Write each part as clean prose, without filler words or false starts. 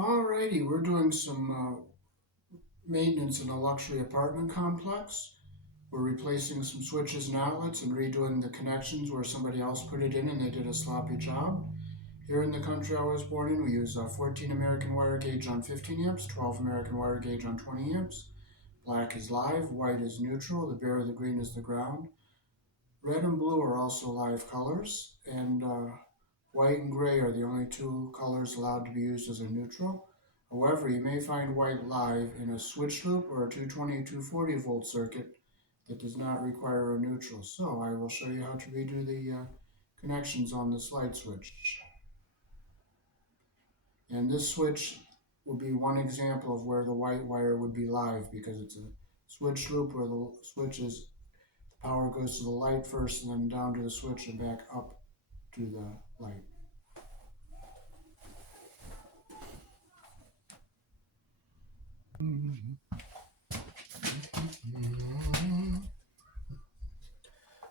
Alrighty, we're doing some maintenance in a luxury apartment complex. We're replacing some switches and outlets and redoing the connections where somebody else put it in and they did a sloppy job. Here in the country I was born in, we use 14 American wire gauge on 15 amps, 12 American wire gauge on 20 amps. Black is live, white is neutral, the bare, the green is the ground. Red and blue are also live colors, and white and gray are the only two colors allowed to be used as a neutral. However, you may find white live in a switch loop or a 220 240 volt circuit that does not require a neutral. So I will show you how to redo the connections on this light switch. And this switch will be one example of where the white wire would be live because it's a switch loop where the switch is power goes to the light first and then down to the switch and back up to the light.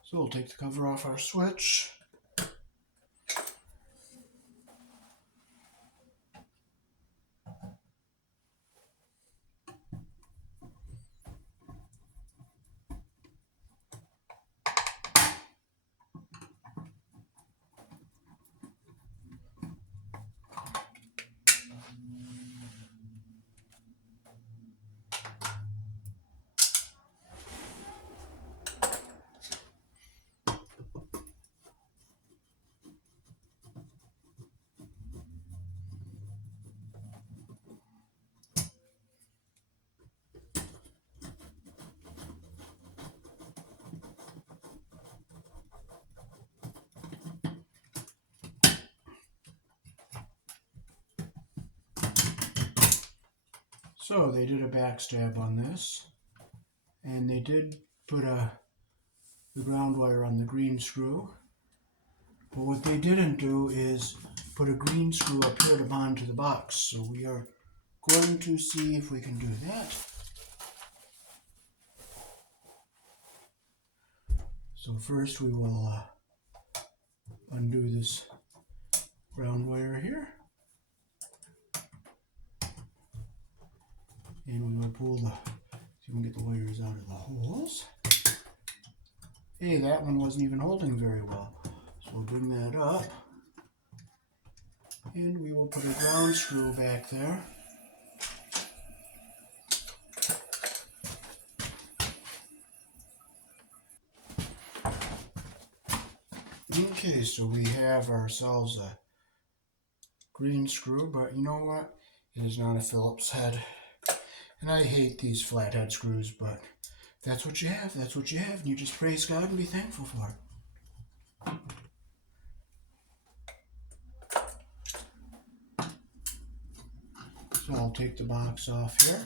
So we'll take the cover off our switch. So they did a backstab on this, and they did put the ground wire on the green screw. But what they didn't do is put a green screw up here to bond to the box. So we are going to see if we can do that. So first we will undo this ground wire here. And we will pull the, see if we can get the wires out of the holes. Hey, that one wasn't even holding very well. So we'll bring that up. And we will put a ground screw back there. Okay, so we have ourselves a green screw, but you know what? It is not a Phillips head. And I hate these flathead screws, but that's what you have. That's what you have. And you just praise God and be thankful for it. So I'll take the box off here.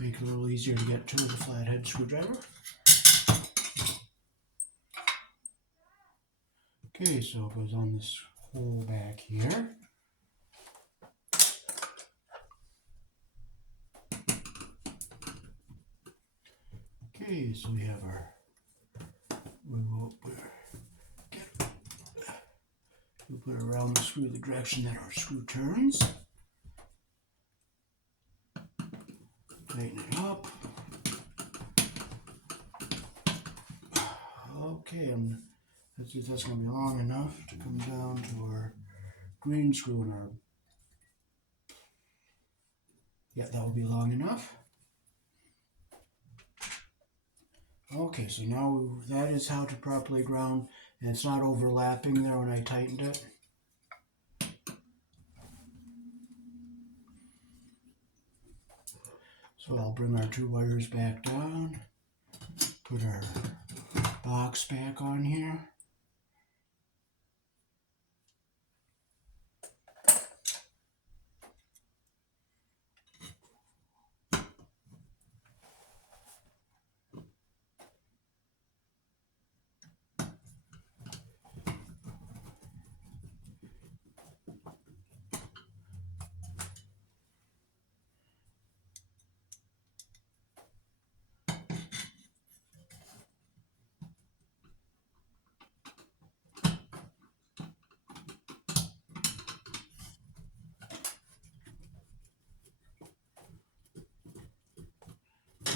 Make it a little easier to get to with a flathead screwdriver. Okay, so it goes on this hole back here. Okay, so we have our, we'll put it around the screw the direction that our screw turns. Tighten it up. Okay, let's see if that's going to be long enough to come down to our green screw and our, yeah, that will be long enough. Okay, so now that is how to properly ground, and it's not overlapping there when I tightened it. So I'll bring our two wires back down, put our box back on here.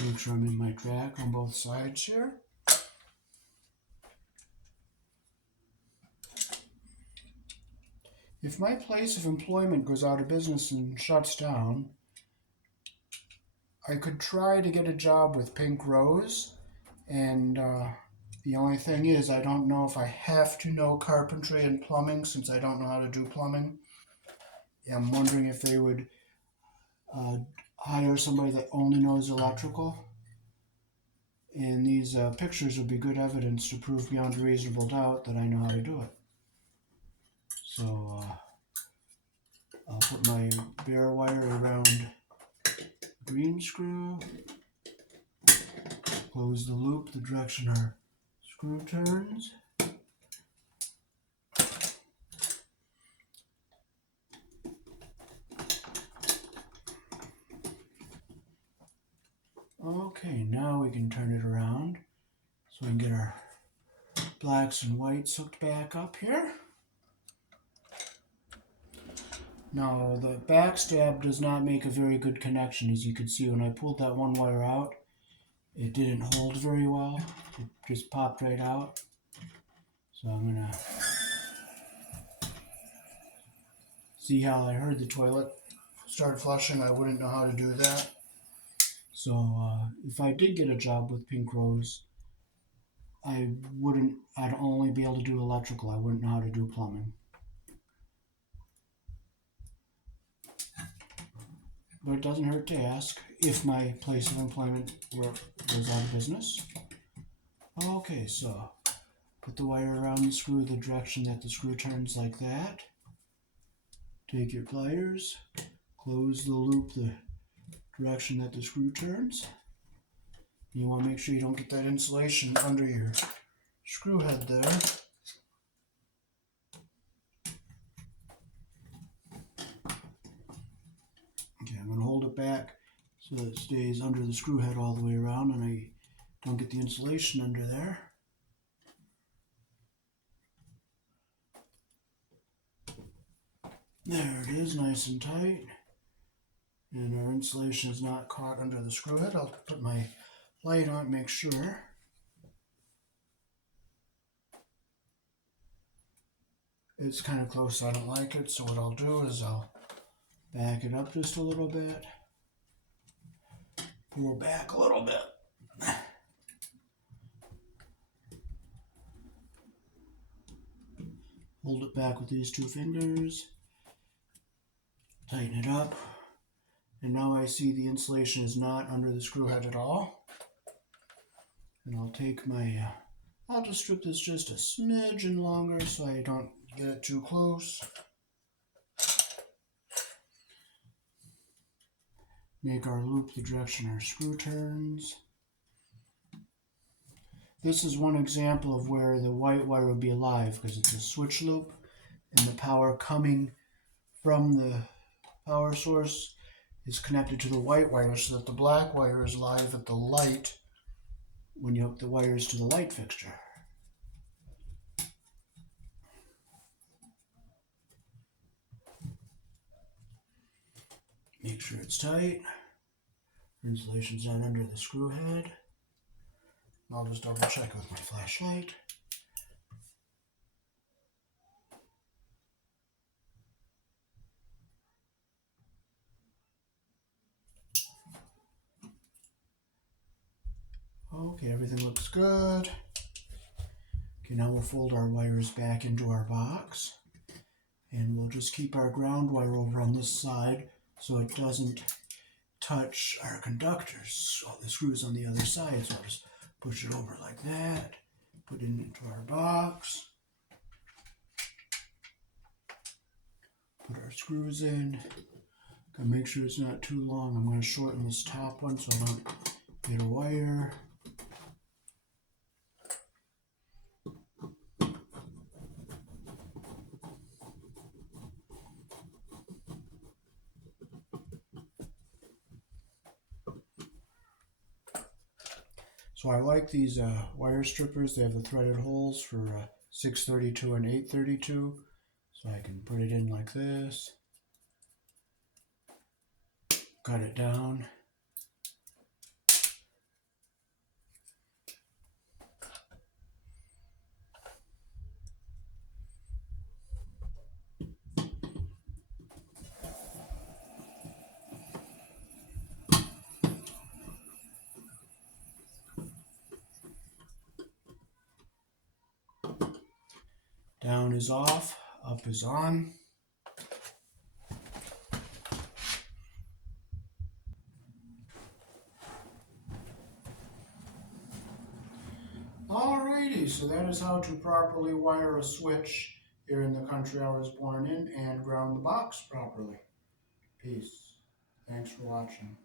make sure I'm in my track on both sides here. If my place of employment goes out of business and shuts down, I could try to get a job with Pink Rose, and the only thing is I don't know if I have to know carpentry and plumbing since I don't know how to do plumbing. I'm wondering if they would hire somebody that only knows electrical. And these pictures would be good evidence to prove beyond a reasonable doubt that I know how to do it. So I'll put my bare wire around green screw, close the loop the direction our screw turns. Okay, now we can turn it around so we can get our blacks and whites hooked back up here. Now the backstab does not make a very good connection, as you can see when I pulled that one wire out. It didn't hold very well. It just popped right out. So I'm gonna see how I heard the toilet start flushing. I wouldn't know how to do that. So if I did get a job with Pink Rose, I'd only be able to do electrical. I wouldn't know how to do plumbing. But it doesn't hurt to ask if my place of employment goes out of business. Okay, so put the wire around the screw the direction that the screw turns, like that. Take your pliers, close the loop the direction that the screw turns. You want to make sure you don't get that insulation under your screw head there. Okay, I'm going to hold it back so that it stays under the screw head all the way around and I don't get the insulation under there. There it is, nice and tight. And our insulation is not caught under the screw head. I'll put my light on, make sure. It's kind of close, I don't like it, so what I'll do is I'll back it up just a little bit. Pull back a little bit. Hold it back with these 2 fingers. Tighten it up. And now I see the insulation is not under the screw head at all. And I'll take my, I'll just strip this just a smidgen longer so I don't get it too close. Make our loop the direction our screw turns. This is one example of where the white wire would be alive because it's a switch loop and the power coming from the power source is connected to the white wire so that the black wire is live at the light when you hook the wires to the light fixture. Make sure it's tight. Insulation's not under the screw head. I'll just double check with my flashlight. Okay, everything looks good. Okay, now we'll fold our wires back into our box. And we'll just keep our ground wire over on this side so it doesn't touch our conductors. So the screw's on the other side, so I'll just push it over like that, put it into our box, put our screws in. Gotta make sure it's not too long. I'm going to shorten this top one so I don't get a wire. So I like these wire strippers. They have the threaded holes for 632 and 832. So I can put it in like this. Cut it down. Down is off, up is on. Alrighty, so that is how to properly wire a switch here in the country I was born in and ground the box properly. Peace. Thanks for watching.